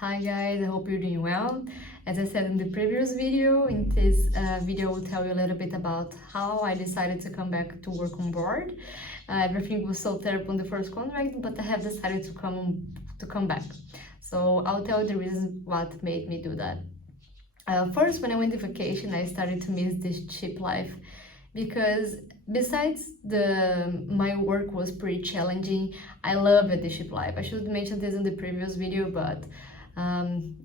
Hi guys, I hope you're doing well. As I said in the previous video, in this video I will tell you a little bit about how I decided to come back to work on board. Everything was so terrible in the first contract, but I have decided to come back. So I'll tell you the reasons what made me do that. First, when I went on vacation, I started to miss this ship life because besides my work was pretty challenging, I loved the ship life. I should mention this in the previous video, but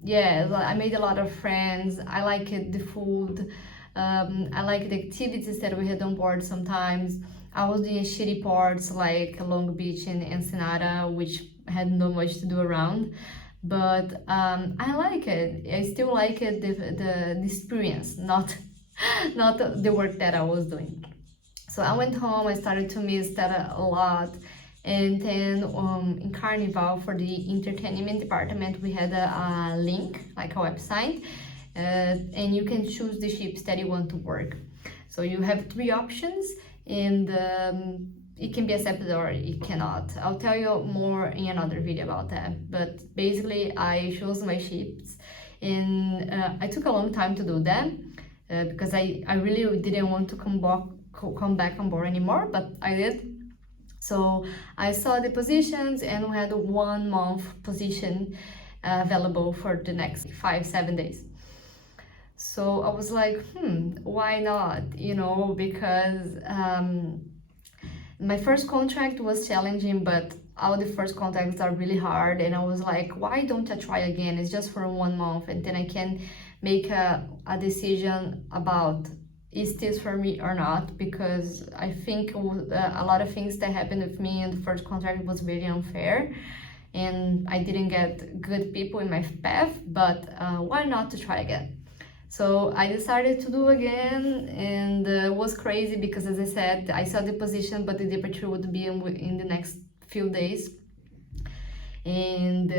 yeah, I made a lot of friends. I liked the food. I liked the activities that we had on board sometimes. I was doing shitty parts like Long Beach and Ensenada, which had not much to do around. But I like it. I still like it, the experience, not not the work that I was doing. So I went home, I started to miss that a lot. And then in Carnival, for the entertainment department, we had a link, like a website, and you can choose the ships that you want to work. So you have three options, and it can be accepted or it cannot. I'll tell you more in another video about that. But basically, I chose my ships, and I took a long time to do that because I really didn't want to come back on board anymore, but I did. So I saw the positions, and we had a 1 month position available for the next 5-7 days. So I was like, why not? Because my first contract was challenging, but all the first contracts are really hard, and I was like, why don't I try again? It's just for 1 month, and then I can make a decision about is this for me or not, because I think a lot of things that happened with me in the first contract was really unfair, and I didn't get good people in my path, but why not to try again? So I decided to do again, and it was crazy because, as I said, I saw the position, but the departure would be in the next few days, and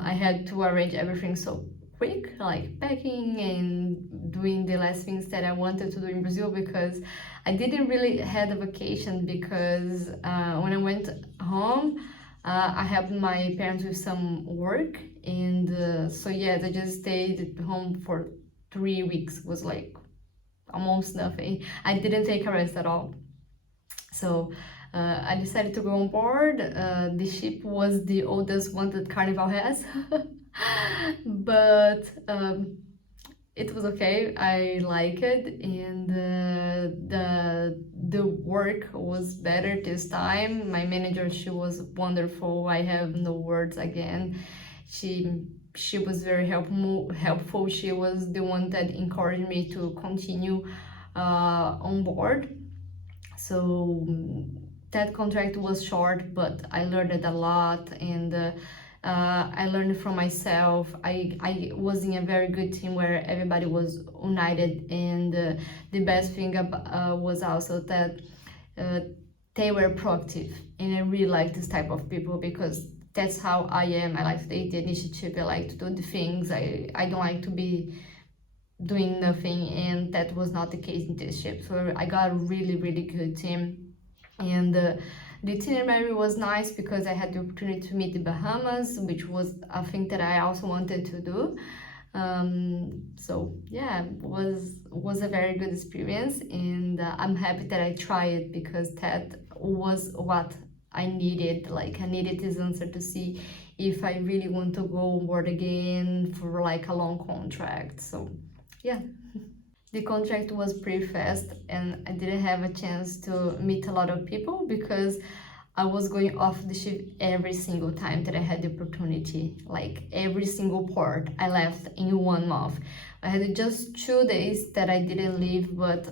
I had to arrange everything so quick, like packing and doing the last things that I wanted to do in Brazil, because I didn't really had a vacation, because when I went home, I helped my parents with some work, and so yeah, I just stayed at home for 3 weeks. Was like almost nothing. I didn't take a rest at all. So I decided to go on board. The ship was the oldest one that Carnival has. But it was okay. I like it, and the work was better this time. My manager, she was wonderful. I have no words again. She was very helpful. She was the one that encouraged me to continue on board. So that contract was short, but I learned a lot, and I learned from myself. I was in a very good team where everybody was united, and the best thing was also that they were proactive, and I really like this type of people, because that's how I am. I like to take the initiative. I like to do the things. I don't like to be doing nothing, and that was not the case in this ship. So I got a really good team, and the itinerary was nice because I had the opportunity to meet the Bahamas, which was a thing that I also wanted to do. So yeah, was a very good experience, and I'm happy that I tried it, because that was what I needed. Like, I needed this answer to see if I really want to go on board again for like a long contract. So yeah. The contract was pretty fast, and I didn't have a chance to meet a lot of people because I was going off the ship every single time that I had the opportunity. Like, every single port I left in 1 month. I had just 2 days that I didn't leave, but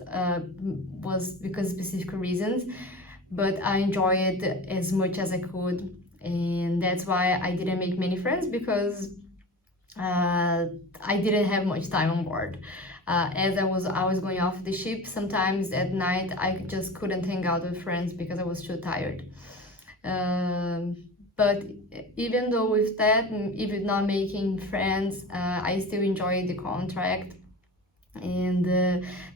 was because of specific reasons. But I enjoyed it as much as I could, and that's why I didn't make many friends, because I didn't have much time on board. As I was going off the ship, sometimes at night I just couldn't hang out with friends because I was too tired. But even though with that, even not making friends, I still enjoyed the contract. And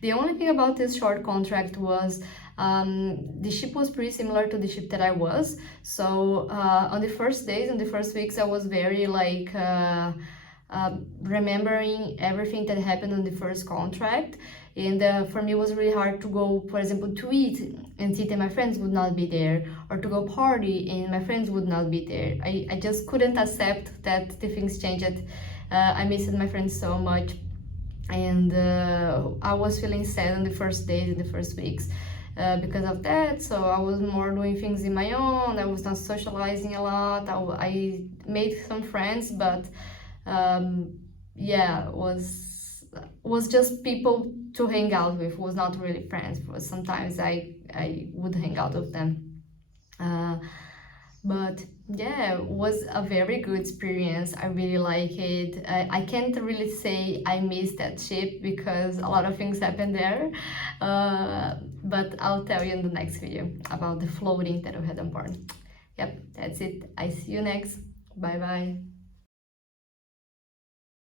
the only thing about this short contract was The ship was pretty similar to the ship that I was. So on the first days, on the first weeks, I was very like remembering everything that happened on the first contract. And for me, it was really hard to go, for example, to eat and see that my friends would not be there, or to go party and my friends would not be there. I just couldn't accept that the things changed. I missed my friends so much, and I was feeling sad on the first days, in the first weeks, because of that. So I was more doing things in my own. I was not socializing a lot. I made some friends, but yeah, was just people to hang out with. Was not really friends. But sometimes I would hang out with them. But yeah, it was a very good experience. I really like it. I can't really say I missed that ship because a lot of things happened there. But I'll tell you in the next video about the floating that we had on board. Yep, that's it. I see you next. Bye bye.